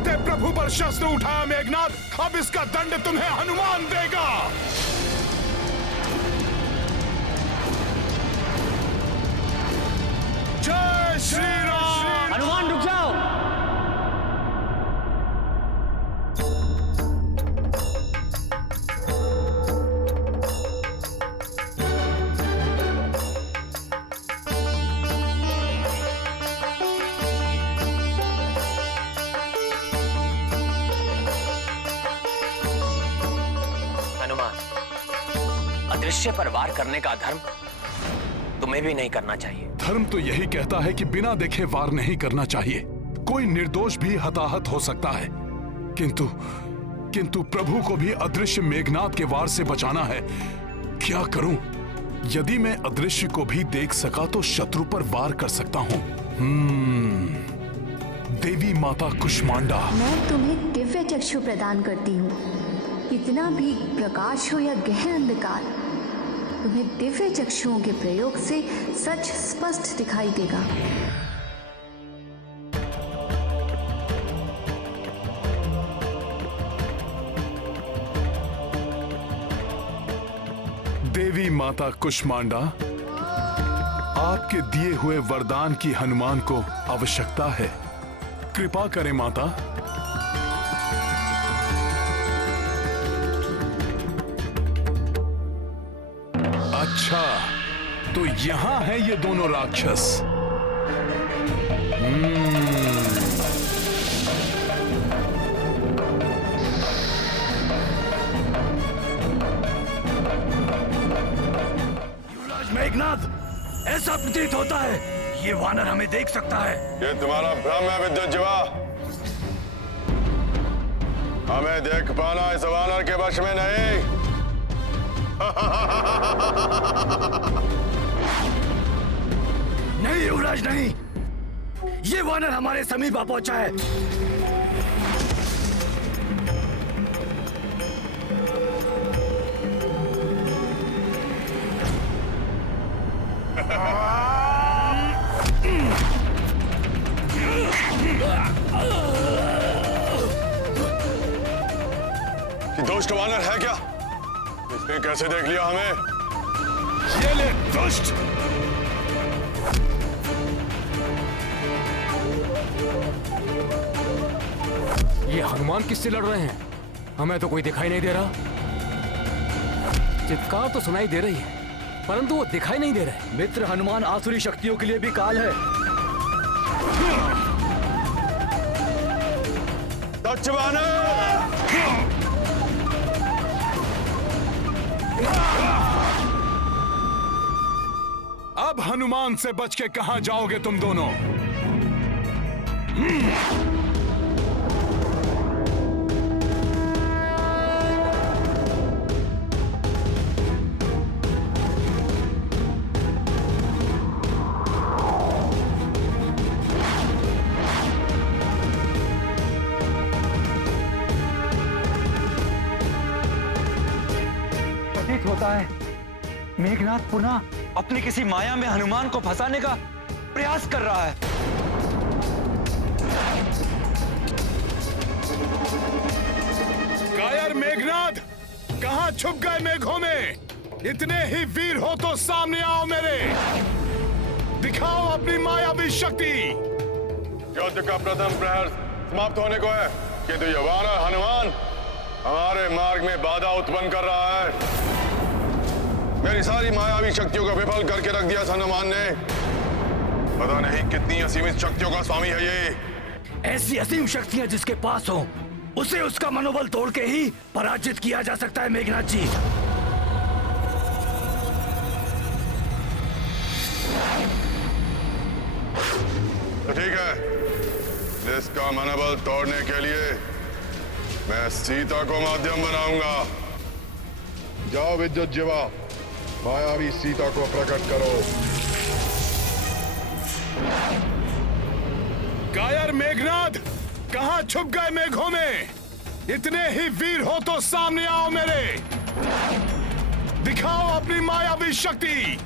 आते प्रभु पर शस्त्र उठाया मेघनाद, अब इसका दंड तुम्हें हनुमान देगा। जय श्री राम। हनुमान रुक जाओ। अदृश्य पर वार करने का धर्म तुम्हें भी नहीं करना चाहिए। धर्म तो यही कहता है कि बिना देखे वार नहीं करना चाहिए। कोई निर्दोष भी हताहत हो सकता है, किंतु प्रभु को भी अदृश्य मेघनाद के वार से बचाना है। क्या करूं? यदि मैं अदृश्य को भी देख सका तो शत्रु पर वार कर सकता हूं। देवी माता कुष्मांडा, मैं तुम्हें दिव्य चक्षु प्रदान करती हूँ। कितना भी प्रकाश हो या गहन अंधकार, तुम्हें दिव्य चक्षुओं के प्रयोग से सच स्पष्ट दिखाई देगा। देवी माता कुष्मांडा, आपके दिए हुए वरदान की हनुमान को आवश्यकता है। कृपा करें माता। अच्छा, तो यहां है ये दोनों राक्षस। युवराज मेघनाद, ऐसा प्रतीत होता है ये वानर हमें देख सकता है। ये तुम्हारा भ्रम है विद्युज्जीवा। हमें देख पाना इस वानर के वश में नहीं। नहीं युवराज नहीं, ये वानर हमारे समीप आ पहुंचा है। कि दुष्ट वानर है क्या? इसने कैसे देख लिया हमें? ये ले दुष्ट। ये हनुमान किससे लड़ रहे हैं? हमें तो कोई दिखाई नहीं दे रहा। चित्कार तो सुनाई दे रही है, परंतु वो दिखाई नहीं दे रहे। मित्र हनुमान आसुरी शक्तियों के लिए भी काल है। दक्ष वानर! अब हनुमान से बच के कहां जाओगे तुम दोनों? प्रतीत होता है मेघनाद पुनः अपनी किसी माया में हनुमान को फंसाने का प्रयास कर रहा है। कायर मेघनाद, कहां छुप गए मेघों में? इतने ही वीर हो तो सामने आओ मेरे। दिखाओ अपनी मायावी शक्ति। युद्ध का प्रथम प्रहर समाप्त होने को है, किंतु ये वानर हनुमान हमारे मार्ग में बाधा उत्पन्न कर रहा है। मेरी सारी मायावी शक्तियों को विफल करके रख दिया हनुमान ने। पता नहीं कितनी असीमित शक्तियों का स्वामी है ये। ऐसी असीम शक्तियां जिसके पास हो, उसे उसका मनोबल तोड़ के ही पराजित किया जा सकता है मेघनाथ जी। तो ठीक है, इसका मनोबल तोड़ने के लिए मैं सीता को माध्यम बनाऊंगा। जाओ विद्युज्जीवा, मायावी सीता को प्रकट करो। कायर मेघनाद, कहां छुप गए मेघों में? इतने ही वीर हो तो सामने आओ मेरे। दिखाओ अपनी मायावी शक्ति।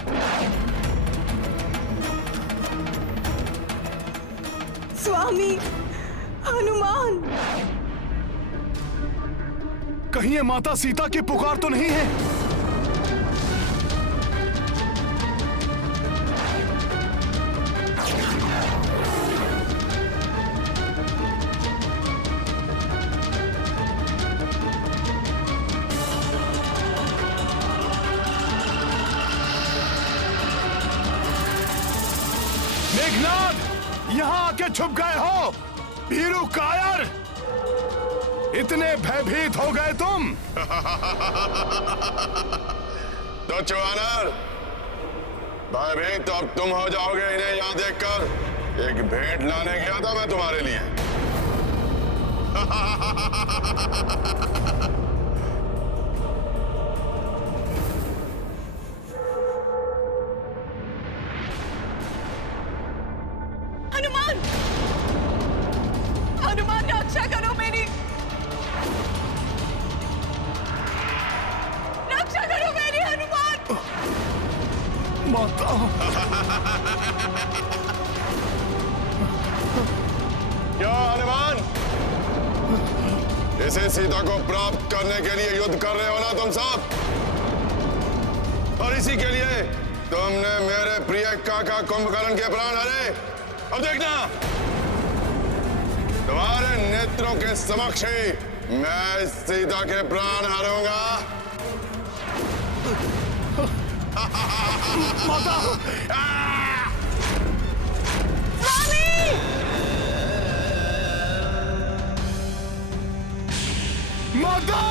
स्वामी, हनुमान! कहीं ये माता सीता की पुकार तो नहीं है? मेघनाद, यहां आके छुप गए हो? भीरू कायर, इतने भयभीत हो गए तुम? तो चुवानर, भयभीत तो अब तुम हो जाओगे इन्हें यहां देखकर। एक भेंट लाने गया था मैं तुम्हारे लिए। हनुमान! हनुमान, रक्षा करो मेरी! रक्षा करो मेरी, हनुमान! माता! क्या हनुमान, इसे सीता को प्राप्त करने के लिए युद्ध कर रहे हो ना तुम सब? और इसी के लिए तुमने मेरे प्रिय काका कुंभकर्ण के प्राण हरे। अब देखना, तुम्हारे नेत्रों के समक्ष ही मैं सीता के प्राण हरूंगा। माता! माता!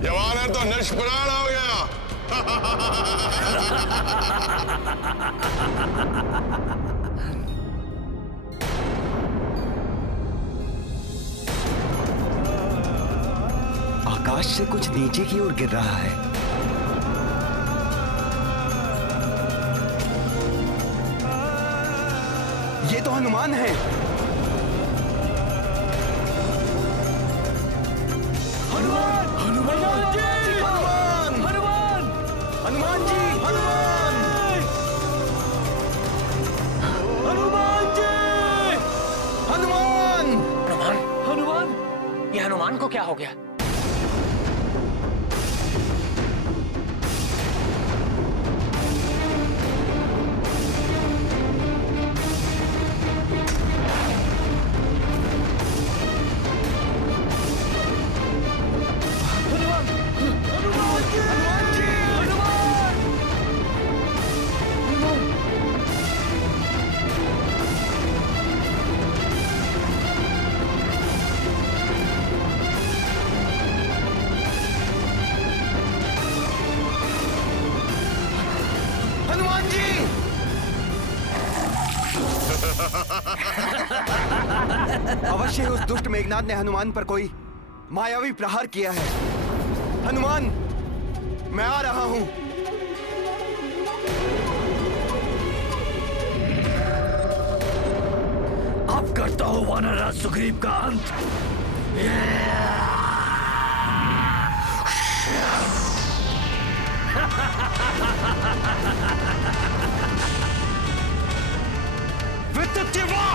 यवानर तो निष्प्राण हो गया। आकाश से कुछ नीचे की ओर गिर रहा है। ये तो हनुमान है। हनुमान! हनुमान जी! हनुमान! हनुमान! हनुमान जी! हनुमान! हनुमान जी! हनुमान! हनुमान, हनुमान! ये हनुमान को क्या हो गया? अवश्य उस दुष्ट मेघनाद ने हनुमान पर कोई मायावी प्रहार किया है। हनुमान, मैं आ रहा हूं। अब करता हूं वानरराज सुग्रीव का अंत। विद्युतीवा!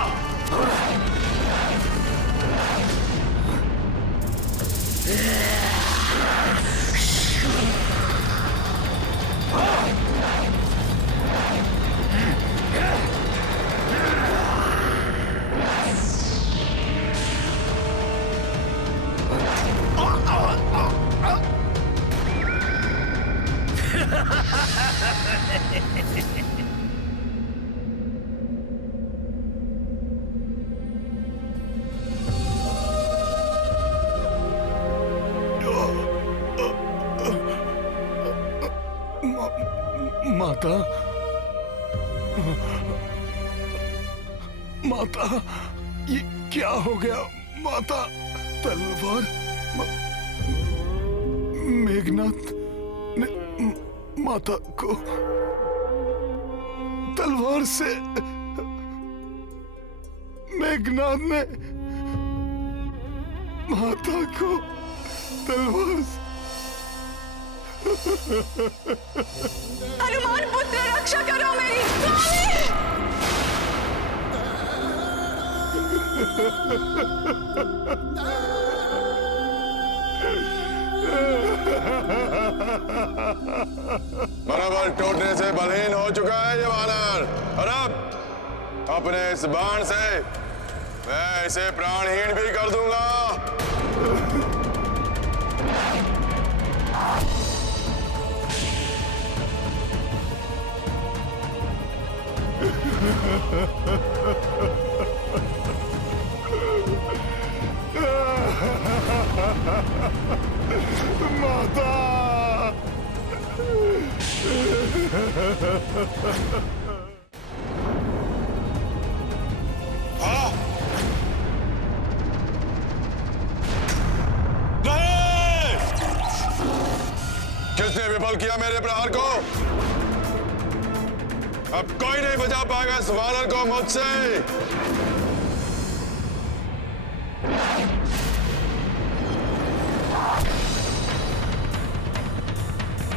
माता, ये क्या हो गया माता? तलवार मेघनाथ ने माता को तलवार से, मेघनाथ ने माता को तलवार से। हनुमान पुत्र रक्षा करो मेरी स्वामी। मनोबल टूटने से बलहीन हो चुका है ये वानर, और अब अपने इस बाण से मैं इसे प्राणहीन भी कर दूंगा। माता, हाँ? नहीं! किसने विफल किया मेरे प्रहार को? अब कोई नहीं बचा पाएगा इस वानर को मुझसे।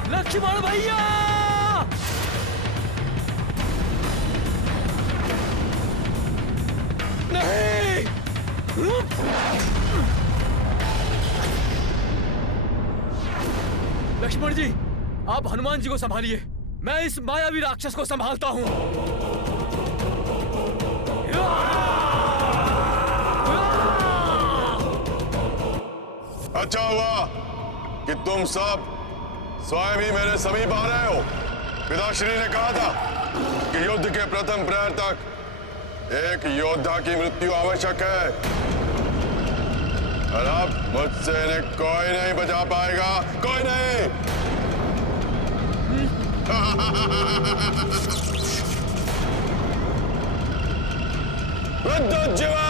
लक्ष्मण भैया! नहीं! लक्ष्मण जी, आप हनुमान जी को संभालिए, मैं इस मायावी राक्षस को संभालता हूं। अच्छा हुआ कि तुम सब स्वयं ही मेरे समीप आ रहे हो। पिताश्री ने कहा था कि युद्ध के प्रथम प्रहर तक एक योद्धा की मृत्यु आवश्यक है, और अब मुझसे इन्हें कोई नहीं बचा पाएगा, कोई नहीं। विद्युज्जीवा!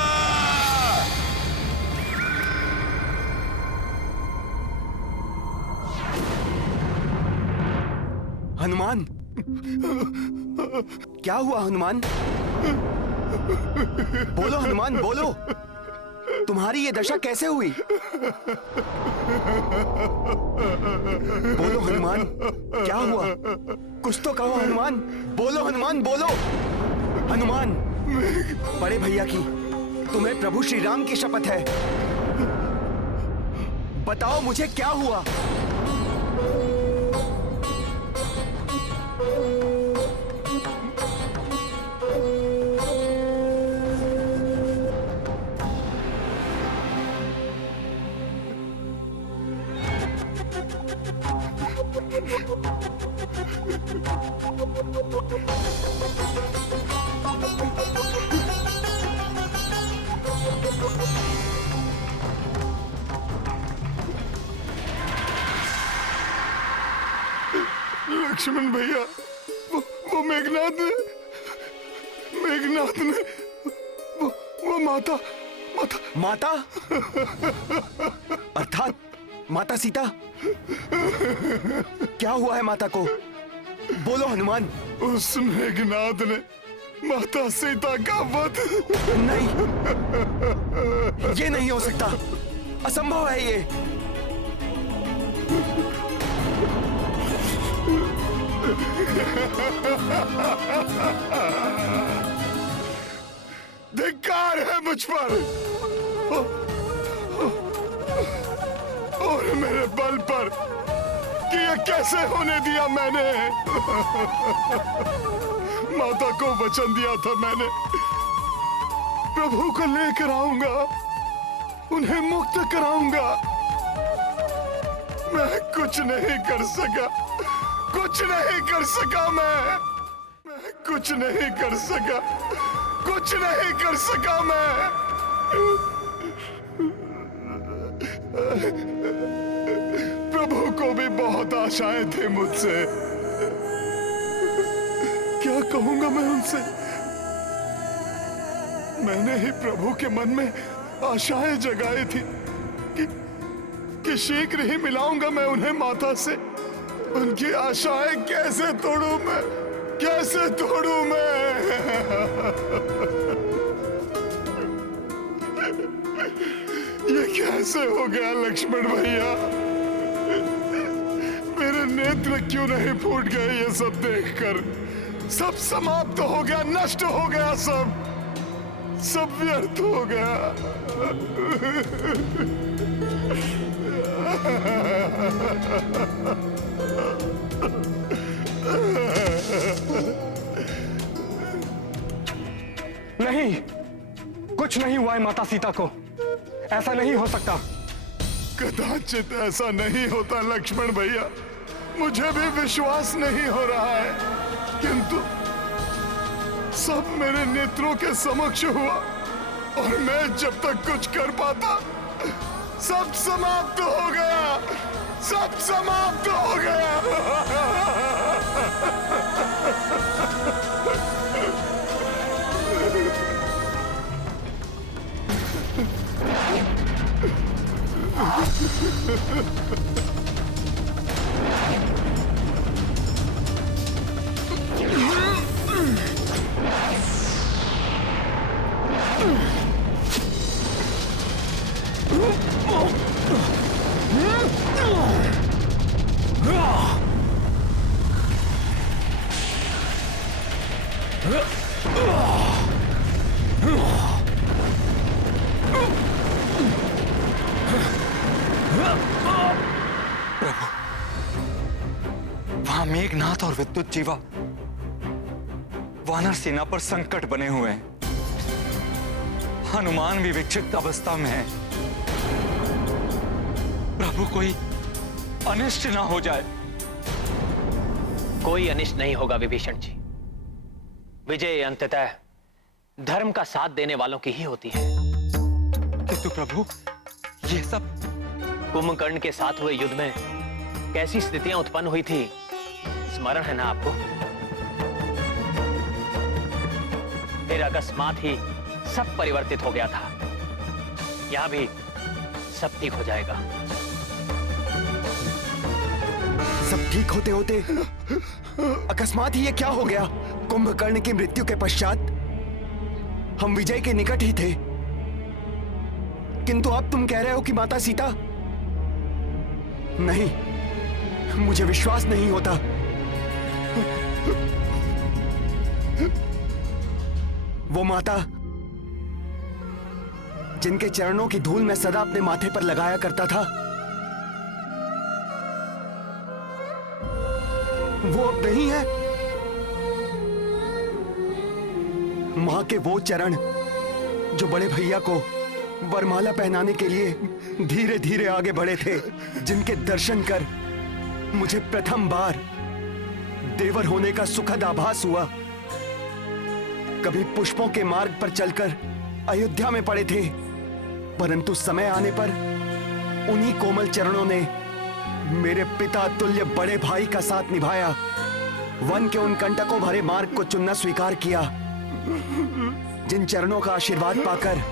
हनुमान, क्या हुआ हनुमान? बोलो हनुमान, बोलो, तुम्हारी ये दशा कैसे हुई? बोलो हनुमान, क्या हुआ? कुछ तो कहो हनुमान, बोलो हनुमान, बोलो। हनुमान, बड़े भैया की, तुम्हें प्रभु श्री राम की शपथ है, बताओ मुझे क्या हुआ? लक्ष्मण भैया, वो मेघनाथ ने वो माता माता? अर्थात माता सीता? क्या हुआ है माता को? बोलो हनुमान। उस मेघनाथ ने माता सीता का वध। नहीं, ये नहीं हो सकता, असंभव है ये। धिक्कार है मुझ पर और मेरे बल पर कि ये कैसे होने दिया मैंने। माता को वचन दिया था मैंने, प्रभु को लेकर आऊंगा, उन्हें मुक्त कराऊंगा। मैं कुछ नहीं कर सका, कुछ नहीं कर सका। मैं कुछ नहीं कर सका, कुछ नहीं कर सका। मैं प्रभु को भी बहुत आशाएं थी मुझसे। क्या कहूंगा मैं उनसे? मैंने ही प्रभु के मन में आशाएं जगाई थी कि शीघ्र ही मिलाऊंगा मैं उन्हें माता से। उनकी आशाएं कैसे तोड़ूं मैं, कैसे तोड़ूं मैं? ये कैसे हो गया लक्ष्मण भैया? मेरे नेत्र क्यों नहीं फूट गए ये सब देखकर? सब समाप्त हो गया, नष्ट हो गया, सब व्यर्थ हो गया। नहीं, कुछ नहीं हुआ है माता सीता को। ऐसा नहीं हो सकता। कदाचित ऐसा नहीं होता लक्ष्मण भैया, मुझे भी विश्वास नहीं हो रहा है, किंतु सब मेरे नेत्रों के समक्ष हुआ और मैं जब तक कुछ कर पाता सब समाप्त हो गया, सब समाप्त हो गया। वहां मेघनाथ और विद्युत जीवा वानर सेना पर संकट बने हुए हैं। हनुमान भी विक्षिप्त अवस्था में है। प्रभु कोई अनिष्ट ना हो जाए। कोई अनिष्ट नहीं होगा विभीषण जी। विजय अंततः धर्म का साथ देने वालों की ही होती है। किंतु प्रभु ये सब कुंभकर्ण के साथ हुए युद्ध में कैसी स्थितियां उत्पन्न हुई थी, स्मरण है ना आपको? फिर अकस्मात ही सब परिवर्तित हो गया था। यहां भी सब ठीक हो जाएगा। सब ठीक होते होते अकस्मात ही ये क्या हो गया? कुंभकर्ण की मृत्यु के पश्चात हम विजय के निकट ही थे, किंतु अब तुम कह रहे हो कि माता सीता। नहीं, मुझे विश्वास नहीं होता। वो माता जिनके चरणों की धूल मैं सदा अपने माथे पर लगाया करता था, वो अब नहीं है। मां के वो चरण जो बड़े भैया को वरमाला पहनाने के लिए धीरे धीरे आगे बढ़े थे, जिनके दर्शन कर मुझे प्रथम बार देवर होने का सुखद आभास हुआ। कभी पुष्पों के मार्ग पर चलकर अयोध्या में पड़े थे, परंतु समय आने पर उन्हीं कोमल चरणों ने मेरे पिता तुल्य बड़े भाई का साथ निभाया। वन के उन कंटकों भरे मार्ग को चुनना स्वीकार किया। जिन चरणों का आशीर्वाद पाकर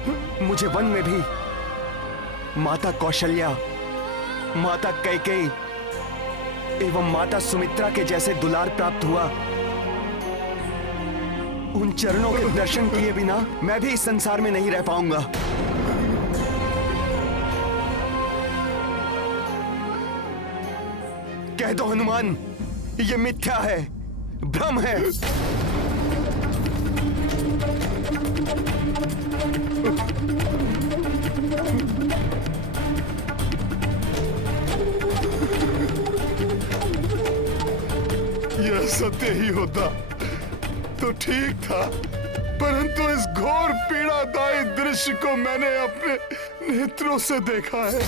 मुझे वन में भी माता कौशल्या, माता कैकेयी एवं माता सुमित्रा के जैसे दुलार प्राप्त हुआ, उन चरणों के दर्शन किए बिना मैं भी इस संसार में नहीं रह पाऊंगा। कह दो हनुमान, ये मिथ्या है, भ्रम है। यह सत्य ही होता तो ठीक था, परंतु इस घोर पीड़ादायी दृश्य को मैंने अपने नेत्रों से देखा है।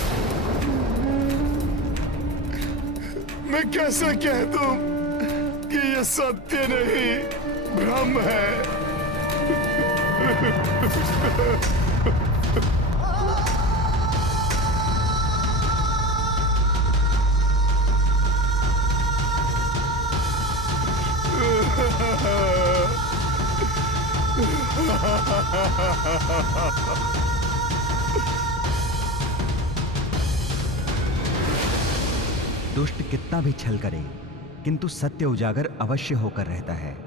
मैं कैसे कह दूं कि यह सत्य नहीं, भ्रम है। दुष्ट कितना भी छल करे, किंतु सत्य उजागर अवश्य होकर रहता है।